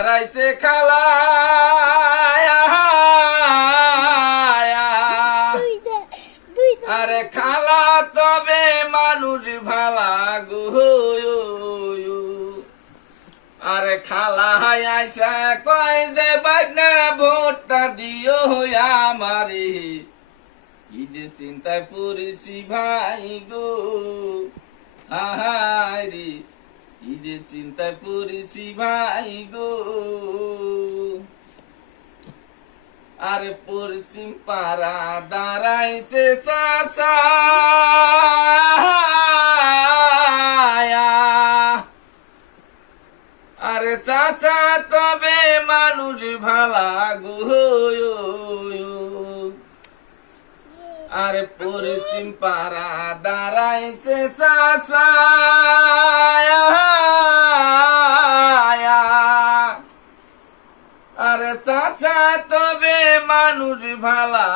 রাইছে খালা আরে খালা তবে মানুষ ভালা গো আরে খালা আইসা কয় যে বাগনা ভোটটা দিও আমারে কি যে চিন্তায় পড়েছি ভাই গো হায় কি যে চিন্তায় পড়েছি ভাই গো আরে পশ্চিম পাড়া দাঁড়াইছে চাচা আরে চাচা তবে মানুষ ভালা গো আরে পশ্চিম পাড়া দাঁড়াইছে চাচা আরে চাচা তবে মানুষ ভালা